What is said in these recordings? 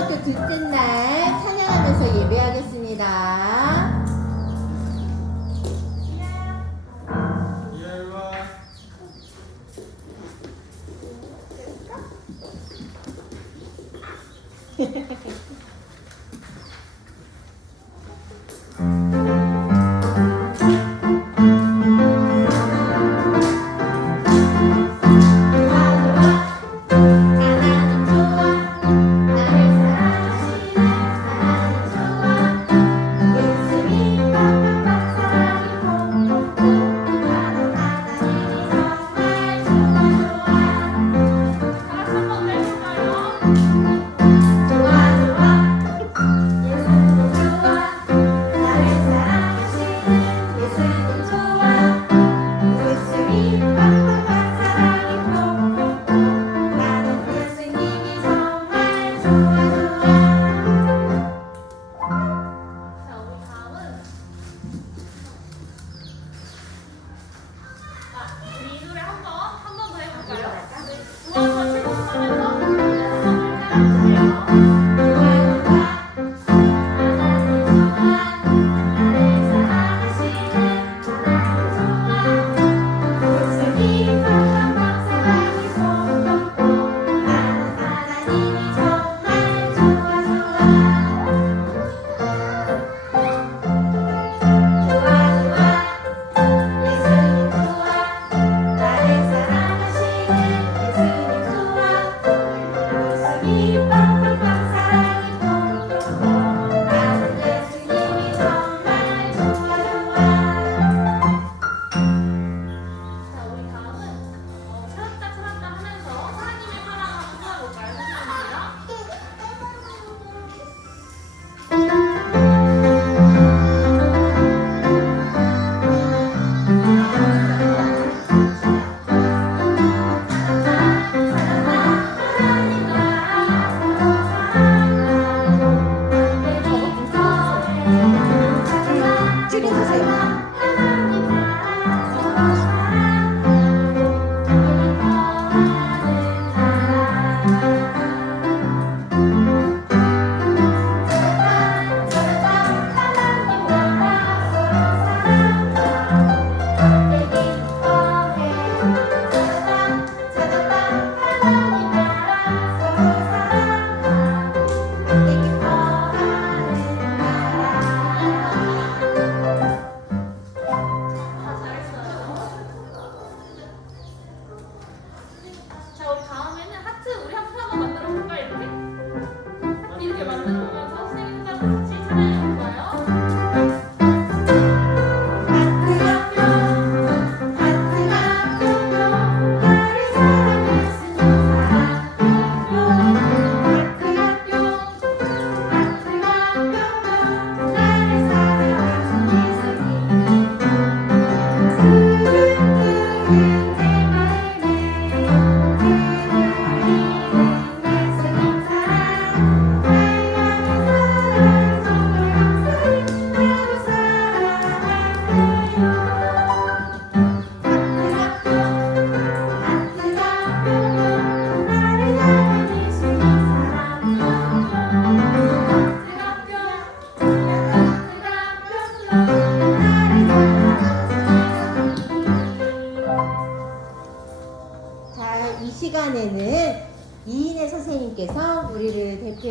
초등학교 둘째 날 찬양하면서 예배하겠습니다.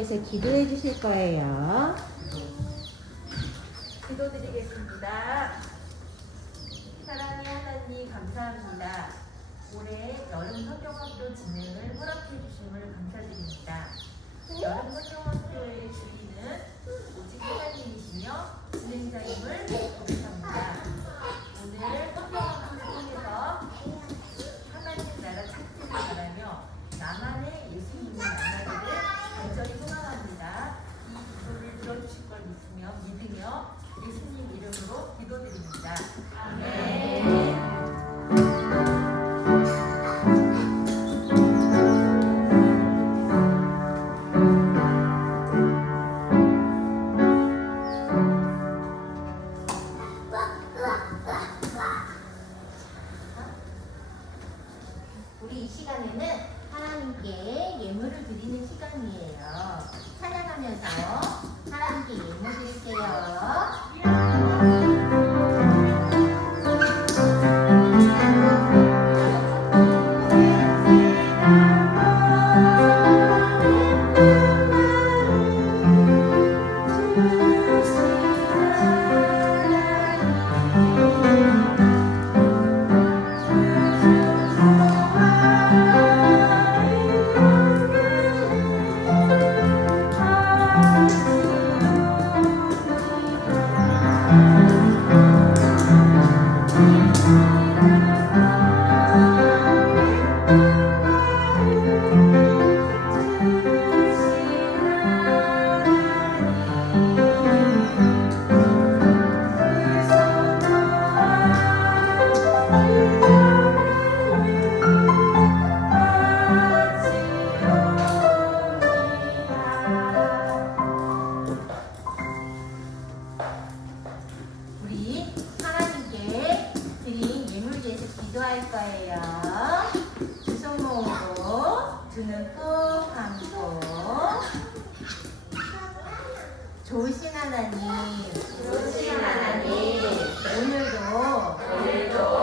곳에 기도해 주실 거예요. 기도드리겠습니다. 사랑의 하나님 감사합니다. 올해 여름 성경학교 진행을 허락해 주심을 감사드립니다. 여름 성경학교의 주인은 오직 하나님이시며 진행자임을 고백합니다. 어, 하면서 사람기 모실게요. 좋으신 하나님, 좋으신 하나님, 오늘도, 오늘도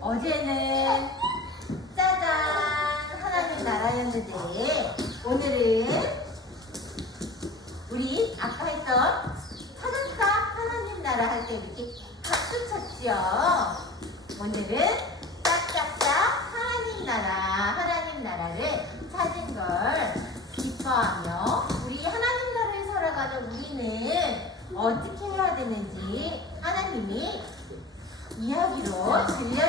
어제는 짜잔 하나님 나라였는데 오늘은 우리 아까 했던 하나카 하나님 나라 할 때 이렇게 박수 쳤지요. 오늘은 짝짝짝 하나님 나라 하나님 나라를 찾은 걸 기뻐하며 우리 하나님 나라를 살아가던 우리는 어떻게 해야 되는지 하나님이 이야기로 들려.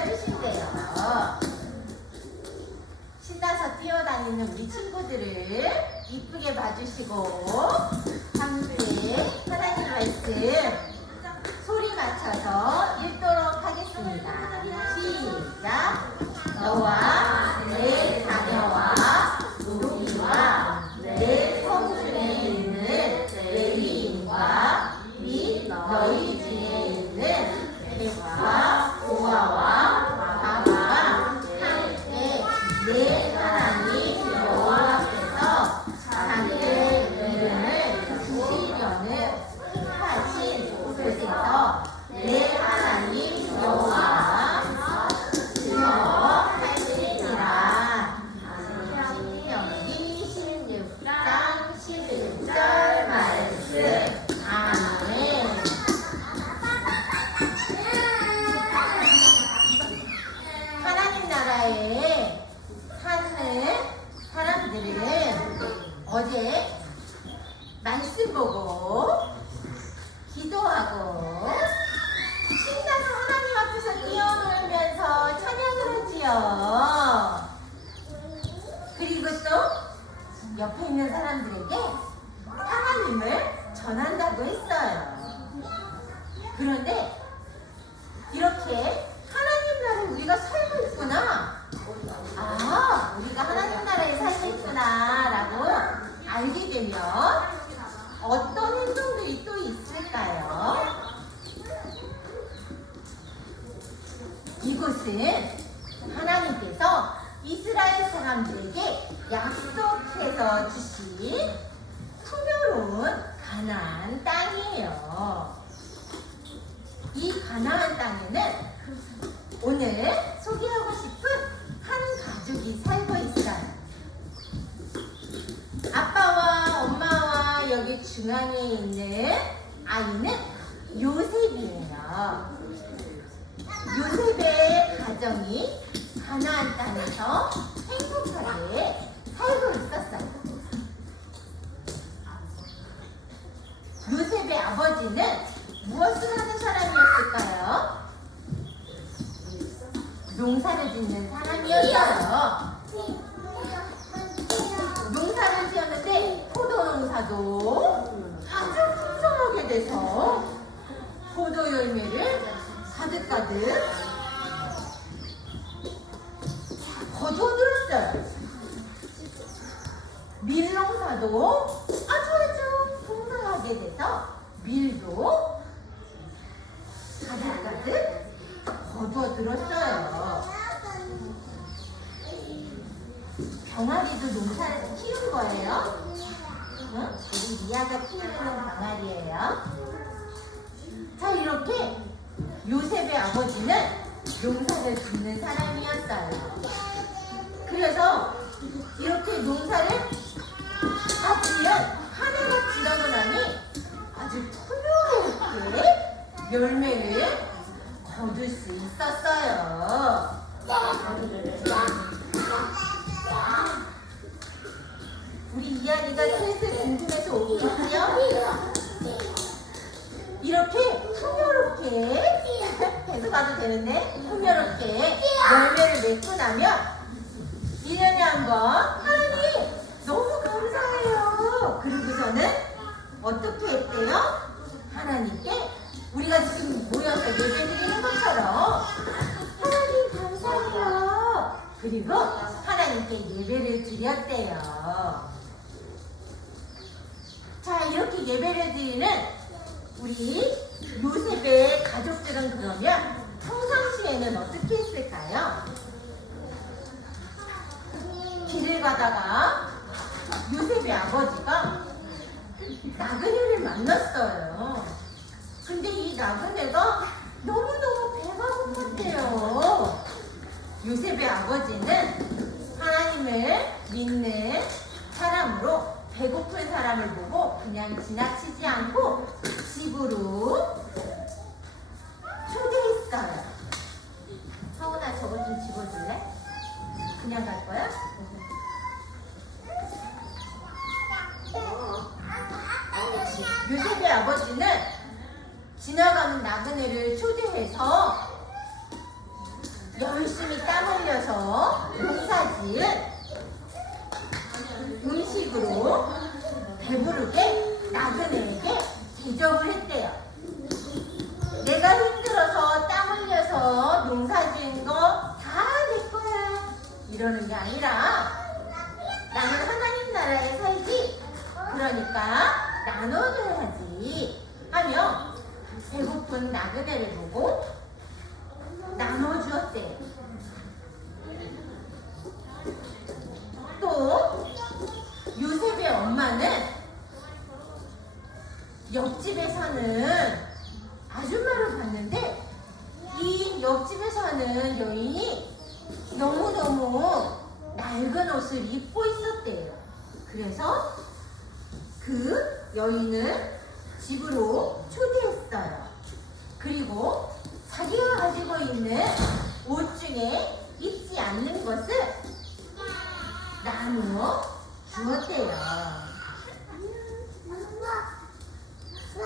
다니는 우리 친구들을 이쁘게 봐주시고 강수의 하나님 말씀 소리 맞춰서 읽도록 하겠습니다. 시작! 너와 뭐 하고 있어요. 그런데 오늘 소개하고 싶은 한 가족이 살고 있어요. 아빠와 엄마와 여기 중앙에 있는 아이는 요셉이에요. 요셉의 가정이 가나안 땅에서 행복하게 살고 있었어요. 요셉의 아버지는 무엇을 하는 사람이었을까요? 농사를 짓는 사람이었어요. 농사를 지었는데 포도 농사도 아주 풍성하게 돼서 포도 열매를 가득가득 거두어들었어요. 밀 농사도 아주 아주 풍성하게 돼서 밀도 가득가득 거두어들었어요. 병아리도 농사를 키운 거예요. 응? 우리 미아가 키우는 병아리예요. 자 이렇게 요셉의 아버지는 농사를 짓는 사람이었어요. 그래서 이렇게 농사를 다 지은 한 해가 지나고 나니 아주 풍요롭게 열매를 거둘 수 있었어요. 우리 이한이가 슬슬 궁금해서 오겠죠? 이렇게 풍요롭게 계속 가도 되는데 풍요롭게 열매를 맺고 나면 1년에 한 번 하나님 너무 감사해요 그리고서는 어떻게 했대요? 하나님께 우리가 지금 모여서 예배 드리는 것처럼 하나님 감사해요 그리고 하나님께 예배를 드렸대요 자 이렇게 예배를 드리는 우리 요셉의 가족들은 그러면 평상시에는 어떻게 했을까요? 길을 가다가 요셉의 아버지가 나그네를 만났어요. 근데 이 나그네가 너무너무 배가 고팠대요. 요셉의 아버지는 하나님을 믿는 사람으로 배고픈 사람을 보고 그냥 지나치지 않고 집으로 초대했어요. 서훈아 저거 좀 집어줄래? 그냥 갈 거야? 요셉의 아버지는 지나가는 나그네를 초대해서 열심히 땀 흘려서 농사지은 음식으로 배부르게 나그네에게 대접을 했대요. 내가 힘들어서 땀 흘려서 농사 지은 거 다 내 거야. 이러는 게 아니라 나는 하나님 나라에 살지. 그러니까 나눠줘야지. 하며 배고픈 나그네를 보고 나눠주었대요. 또 요셉의 엄마는 옆집에 사는 아줌마를 봤는데 이 옆집에 사는 여인이 너무너무 낡은 옷을 입고 있었대요. 그래서 그 여인을 집으로 초대했어요. 그리고 자기가 가지고 있는 옷 중에 입지 않는 것을 나누어 주었대요.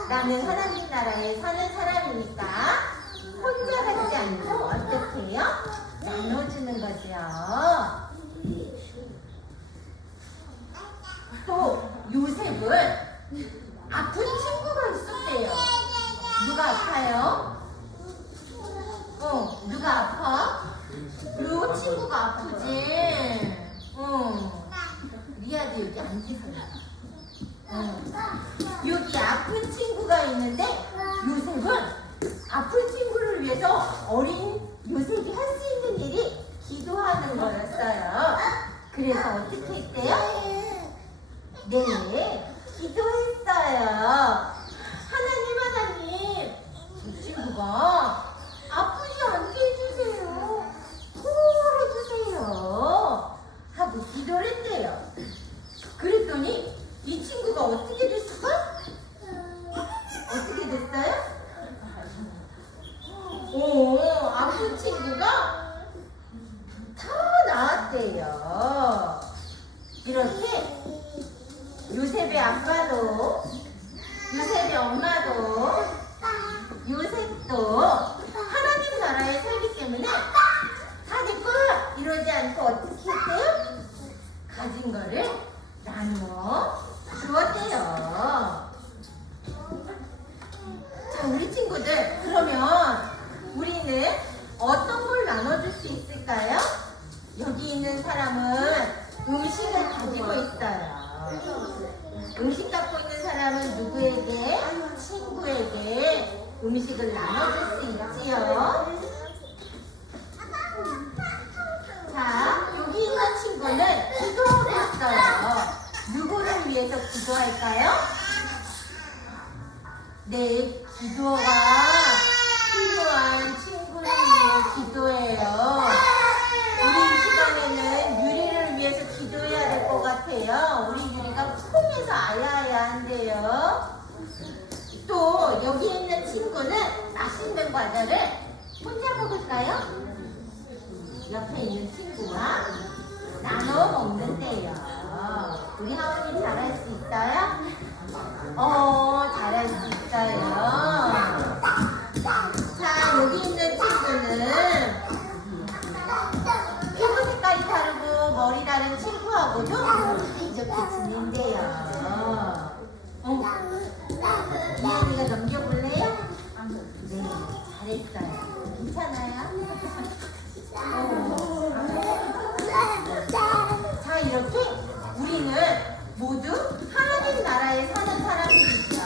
나는 하나님 나라에 사는 사람이니까 혼자 가지 않고 어떻게 해요? 나눠주는 거죠. 또 요셉은 아픈 친구가 있었대요. 누가 아파요? 어, 누가 아파? 요 친구가 아프지. 어. 리아도 여기 앉으세요. 어. 여기 아픈 친구가 있는데 요셉은 아픈 친구를 위해서 어린 요셉이 할 수 있는 일이 기도하는 거였어요. 그래서 어떻게 했대요? 네, 기도했어요. 하나님, 하나님, 이 친구가 친구가 다 나왔대요. 이렇게 요셉의 아빠도 요셉의 엄마도 요셉도 하나님 나라에 살기 때문에 가질 거야 이러지 않고 어떻게 했대요? 가진 거를 나누어 주었대요. 자, 우리 친구들, 그러면 우리는 어떤 걸 나눠줄 수 있을까요? 여기 있는 사람은 음식을 가지고 있어요. 음식 갖고 있는 사람은 누구에게? 친구에게 음식을 나눠줄 수 있지요. 자, 여기 있는 친구는 기도하고 있어요. 누구를 위해서 기도할까요? 네, 기도가 필요한 친구를 위해 기도해요. 우리 이 시간에는 유리를 위해서 기도해야 될 것 같아요. 우리 유리가 콩에서 아야아야 한대요. 또 여기 있는 친구는 맛있는 과자를 혼자 먹을까요? 옆에 있는 친구와 나눠 먹는데요. 우리 하원이 잘할 수 있어요? 어, 잘했어요. 괜찮아요? 자, 이렇게 우리는 모두 하나님 나라에 사는 사람들이죠.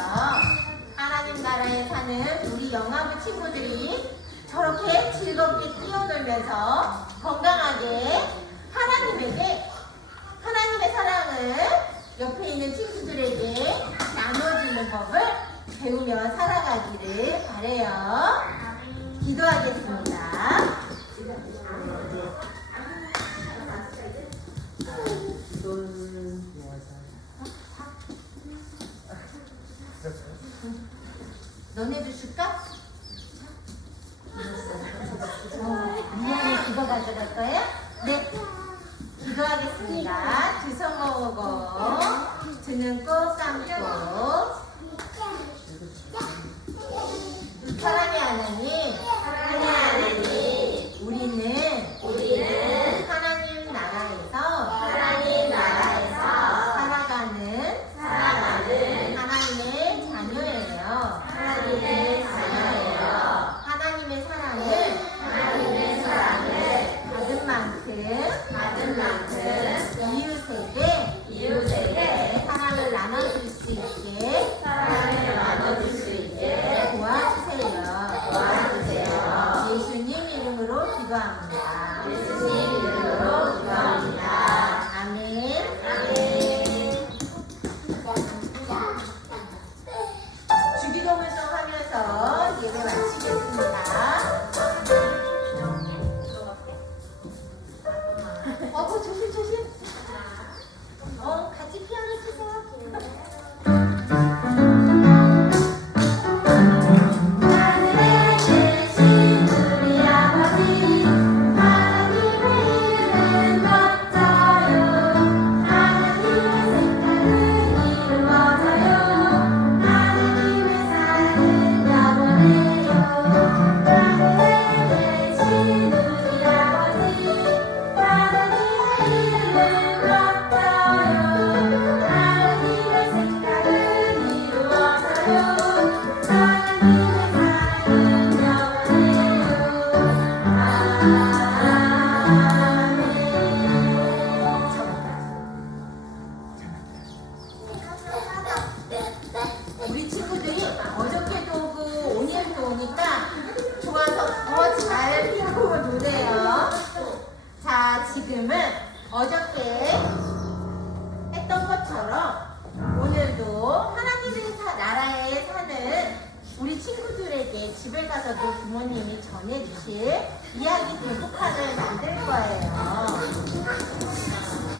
하나님 나라에 사는 우리 영아부 친구들이 저렇게 즐겁게 뛰어놀면서 건강하게 하나님에게 하나님의 사랑을 옆에 있는 친구들에게 나눠주는 법을 배우며 살아가기를 바래요. 기도하겠습니다. 너네도